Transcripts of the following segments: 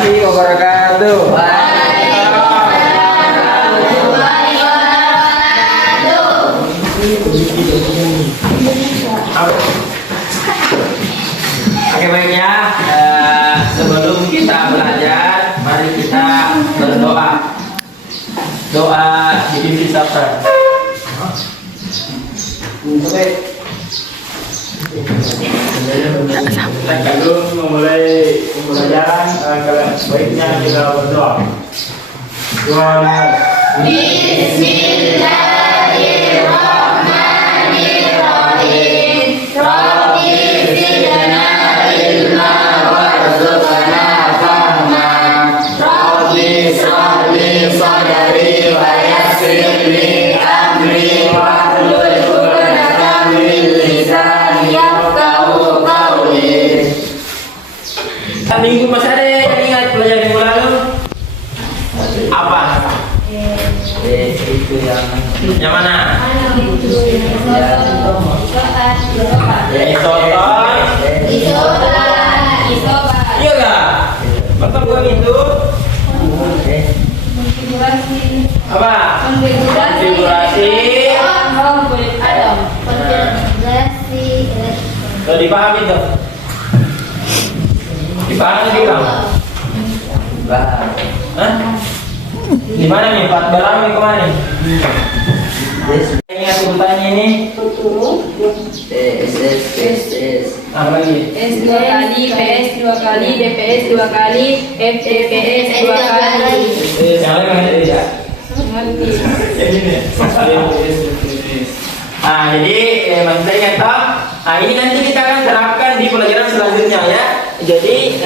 warahmatullahi wabarakatuh. Oke, baiknya sebelum kita belajar, mari kita berdoa. Doa dipimpin siapa? Sebelum memulai pembelajaran, baiknya kita berdoa. Bismillahirrahmanirrahim. Rabbi zidna ilma warzuqna fahma. Rabbi shrah li sadri wa yassir li amri wahlul 'uqdatam min lisani yafqahu qawli. Minggu masih ada yang ingat pelajaran minggu lalu? Apa? Itu yang mana? Ya, isoton. Iya gak? Pertemuan itu apa? Konfigurasi. Kalau dipahami tuh? Dipahami tidak? Hah? Di mana nih? Pak Barang nih kemana nih? Ingat urutannya ini? Apa lagi? S 2 kali, PS 2 kali, DPS 2 kali, FTPS 2 kali. Yang lain mana tidak? Yang ini ya? Nah, jadi maksudnya ingat toh? Nah, ini nanti kita akan terapkan di pelajaran selanjutnya ya. Jadi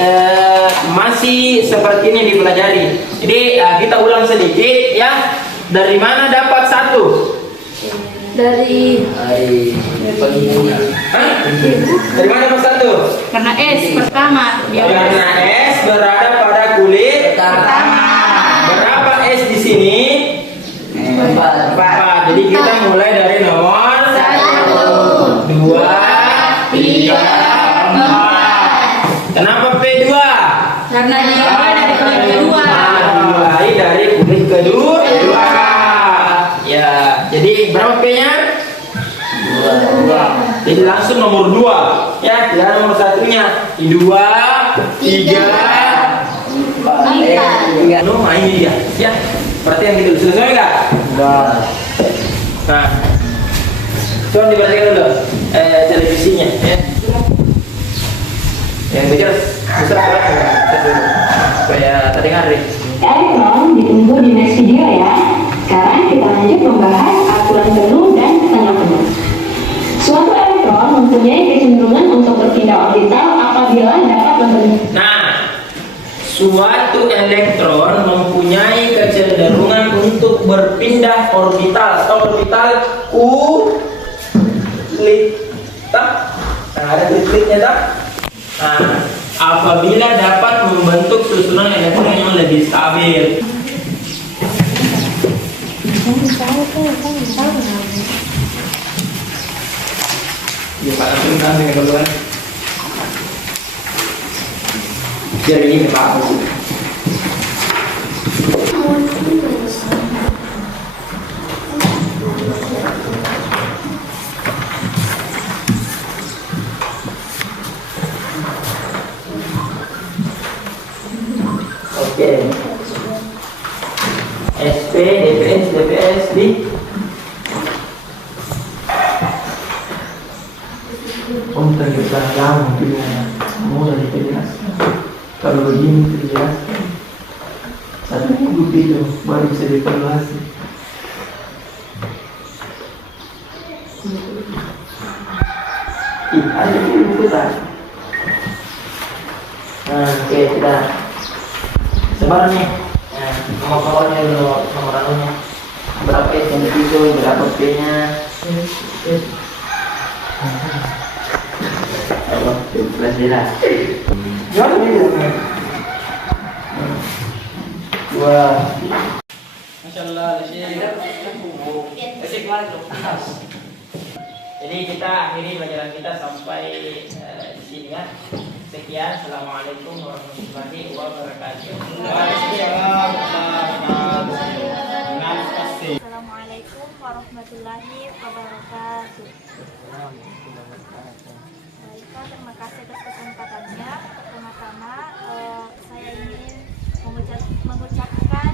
masih seperti ini dipelajari. Jadi kita ulang sedikit ya. Dari mana dapat satu? Dari Dari mana dapat satu? karena S pertama Karena S berada pada kulit pertama. Berapa S di sini? 4. Jadi kita mulai dari nomor 1, 2, 3, 4. Kenapa P2? Karena dia dari kulit kedua. Dimulai dari kulit kedua. Ya, jadi berapa P-nya? 2. Jadi langsung nomor 2. Ya, tidak nomor satunya. 2, 3, 4. No, ini dia. Ya, berarti yang gitu. Selesai nggak? Sudah. Nah, coba diperhatikan dulu televisinya. Ya. Yang bicara besar supaya terdengar deh. Elektron ditunggu di next video ya. Sekarang kita lanjut membahas aturan penuh dan tengah penuh. Suatu elektron mempunyai kecenderungan untuk berpindah orbital apabila dapat membentuk. Nah, suatu elektron mempunyai kecenderungan untuk berpindah orbital atau orbital kulit. Nah, ada kulit-kulitnya tak? Nah, apabila dapat membentuk susunan elektron yang lebih stabil. Ya, Pak, langsung dengan duluan. Biar ini Pak. Oke. SP, DPS di ternyata lama pilihannya. Mulai dijelaskan. Kalau begini dijelaskan. Satu minggu itu baru bisa dievaluasi. Ada buku tak? Nah, oke, sudah. Sebarang nih. Nah, nomor-nomornya dulu, nomor anunya. Berapa S yang itu, berapa P-nya. Allah, jelas. Wah. Masya Allah, jadi kita akhiri pelajaran kita sampai di sini ya. Sekian, assalamualaikum warahmatullahi wabarakatuh. Assalamualaikum warahmatullahi wabarakatuh. Baik, Pak, terima kasih atas kesempatannya. Pertama-tama saya ingin mengucapkan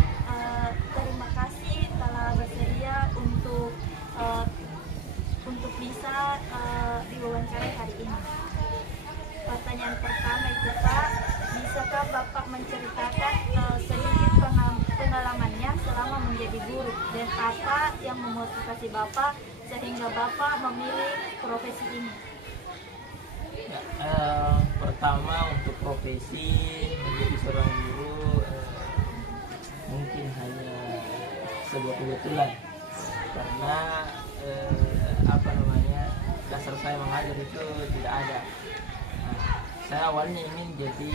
terima kasih telah bersedia untuk bisa diwawancarai hari ini. Pertanyaan pertama itu, Pak, bisakah Bapak menceritakan sedikit pengalamannya selama menjadi guru dan apa yang memotivasi Bapak sehingga Bapak memilih profesi ini? Ya, pertama untuk profesi menjadi seorang guru mungkin hanya sebuah kebetulan karena dasar saya mengajar itu tidak ada. Saya awalnya ingin jadi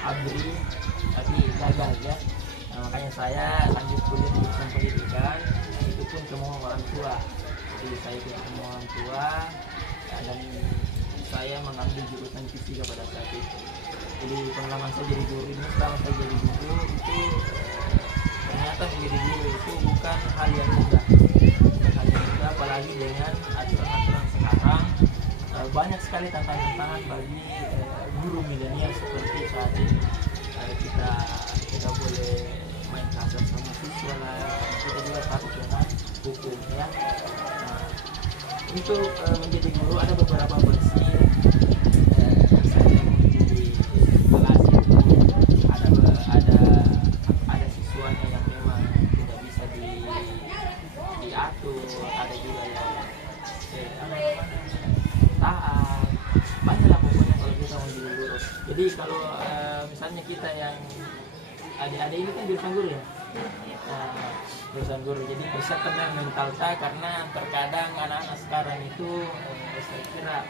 abri tapi gagal ya. Makanya saya lanjut kuliah di jurusan pendidikan, itu pun kemauan orang tua. Jadi saya ikut kemauan orang tua dan saya mengambil jurusan fisika pada saat itu. Jadi pengalaman saya jadi guru ini, setelah saya jadi guru itu ternyata menjadi guru itu bukan hal yang mudah. Apalagi dengan aturan-aturan sekarang banyak sekali tantangan-tantangan bagi guru milenial seperti saat ini. Kita tidak boleh main kasar sama siswa lah, kita juga takut dengan hukum ya. Untuk menjadi guru ada beberapa versi. Saya menjadi kelas itu ada siswanya yang memang tidak bisa diatur, ada juga yang taat, banyak lah pokoknya kalau kita mau jadi guru. Jadi kalau misalnya kita yang adik-adik ini kan jurusan guru ya, jurusan guru, jadi bisa kena mental tak, karena terkadang anak-anak sekarang itu saya kira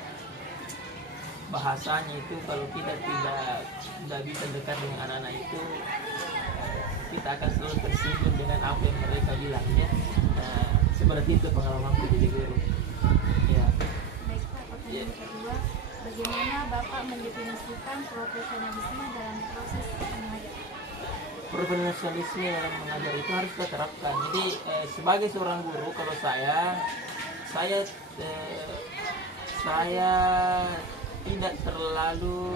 bahasanya itu kalau kita tidak bisa dekat dengan anak-anak itu kita akan selalu tersinggung dengan apa yang mereka bilang ya. Seperti itu pengalamanku jadi guru ya. Baik, Pak, pertanyaan kedua, bagaimana Bapak mendefinisikan profesionalisme dalam proses mengajar? Profesionalisme dalam mengajar itu harus kita terapkan. Jadi sebagai seorang guru, kalau saya tidak terlalu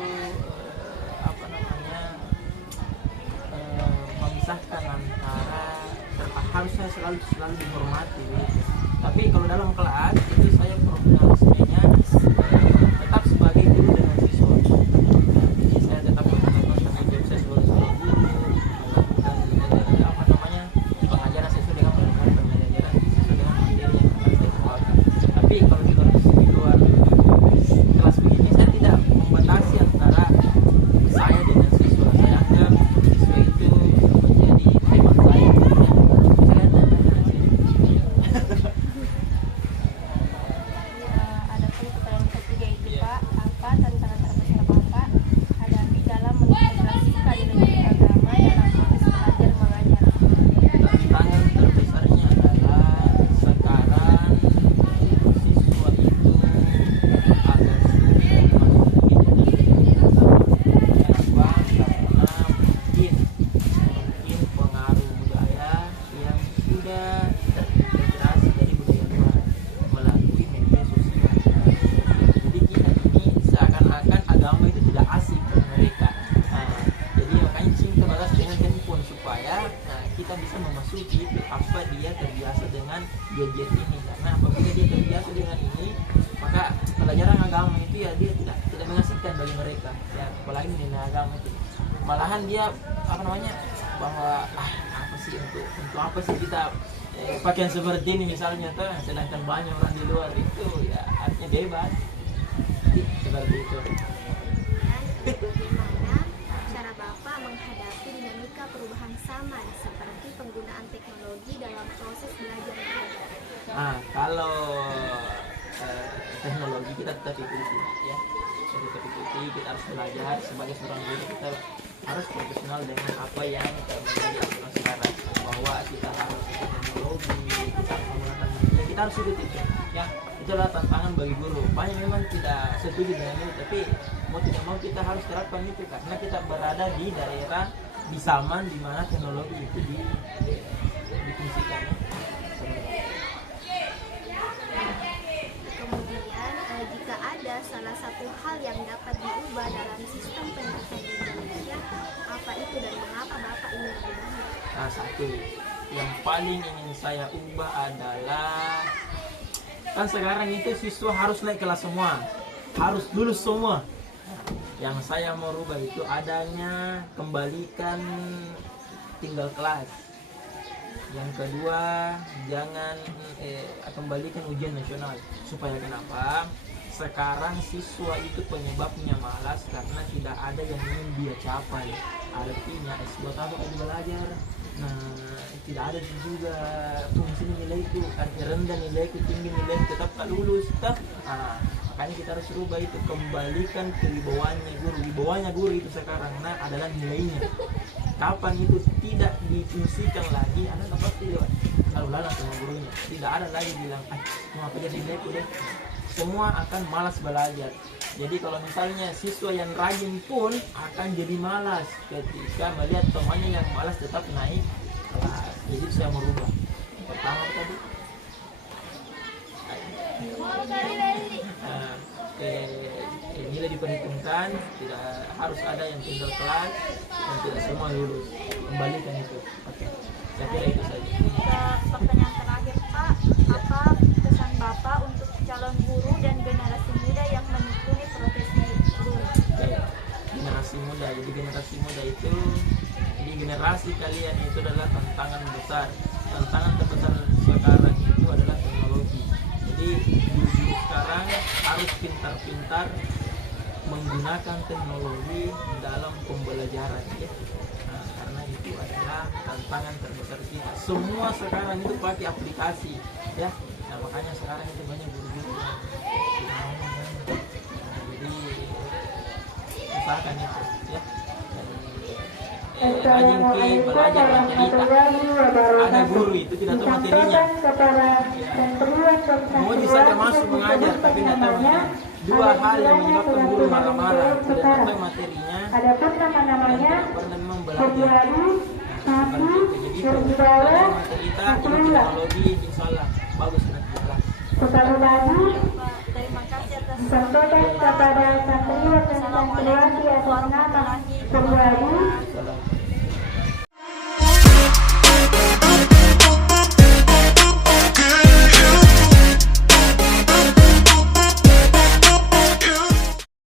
memisahkan antara, harus saya selalu dihormati gitu. Tapi kalau dalam kelas itu saya profesionalismenya tetap sebagai guru dengan siswa. Jadi saya tetap melakukan tanggung jawab saya sebagai seorang guru, melakukan pengajaran sesuai dengan pengajaran sesuai dengan materi yang akan saya bawakan. Tapi kalau di luar kelas begini saya tidak membatasi antara saya dengan siswa. Saya anggap siswa itu menjadi teman saya. Ada pun pertanyaan ketiga itu, Pak, apa tantangan terbesar Bapak hadapi dalam mengintegrasikan nilai agama dalam proses belajar mengajar? Tantangan terbesarnya adalah sekarang siswa itu agak sulit masuk ke digital. Kenapa? Karena mungkin pengaruh budaya yang sudah terintegrasi dari budaya luar melalui media sosial. Jadi kita ini seakan-akan agama itu tidak asing bagi mereka. Jadi makanya kita balas dengan handphone supaya kita bisa memasuki apa dia terbiasa dengan gadget ini. Karena apabila dia terbiasa dengan ini, maka pelajaran agama itu ya dia tidak mengasihkan bagi mereka. Ya, apalagi nilai agama itu. Malahan dia bahwa apa sih untuk apa sih kita pakaian seperti ini misalnya tuh, sedangkan banyak orang di luar itu ya artinya bebas. Seperti itu. Bagaimana cara Bapak menghadapi dinamika perubahan zaman seperti penggunaan teknologi dalam proses belajar mengajar? Kalau teknologi kita tetap ikuti ya, kita harus belajar sebagai seorang guru, kita harus profesional dengan apa yang menjadi aturan sekarang, bahwa kita harus ikut teknologi, kita harus menggunakan media, kita harus ikut itu ya. Itu adalah tantangan bagi guru. Banyak memang tidak setuju dengan itu, tapi mau tidak mau kita harus terapkan itu karena kita berada di daerah di zaman di mana teknologi itu difungsikan. Kemudian jika ada salah satu hal yang dapat diubah dalam sistem pendidikan di Indonesia, apa itu dan mengapa Bapak ingin mengubahnya? Nah, satu yang paling ingin saya ubah adalah kan sekarang itu siswa harus naik kelas semua, harus lulus semua. Yang saya mau rubah itu adanya kembalikan tinggal kelas. Yang kedua, jangan kembalikan ujian nasional. Supaya kenapa? Sekarang siswa itu penyebabnya malas karena tidak ada yang ingin dia capai. Artinya S2 apa lagi belajar. Nah, tidak ada juga fungsi nilai itu. Rendah nilai itu, tinggi nilai tetap tak lulus. Nah, makanya kita harus rubah itu, kembalikan ke wibawanya guru. Wibawanya guru itu sekarang adalah nilainya. Kapan itu tidak difungsikan lagi, anak dapat tidak lalu lalang sama gurunya. Tidak ada lagi bilang, mau apa jadi nilaiku deh. Semua akan malas belajar. Jadi kalau misalnya siswa yang rajin pun akan jadi malas ketika melihat temannya yang malas tetap naik kelas. Jadi saya merubah. Pertama tadi nilai diperhitungkan, tidak harus ada yang tinggal kelas dan tidak semua lulus. Kembalikan itu. Oke. Saya kira itu saja. Pertanyaan terakhir Pak, apa pesan Bapak untuk calon guru dan generasi muda yang menekuni profesi guru? Oke. Generasi muda. Jadi generasi muda itu, di generasi kalian itu adalah tantangan besar. Tantangan terbesar sekarang itu adalah teknologi. Jadi guru-guru sekarang harus pintar-pintar menggunakan teknologi dalam pembelajaran ya. Nah, karena itu adalah tantangan terbesar kita. Semua sekarang itu pakai aplikasi ya. Nah, makanya sekarang itu banyak guru-guru yang jadi usahakan itu ya. Rajin belajar materi. Ada guru itu tidak tahu materinya. Mau saja masuk mengajar tapi tidak tahu materinya. Dua hal yang menyebabkan guru marah-marah, tidak tahu materinya dan tidak pernah memang belajar. Jadi itu materi kita teknologi insyaallah bagus nanti kelas. Terima kasih atas Sampaikan kepada santriwan dan santriwati atas nama Purwadi Salam.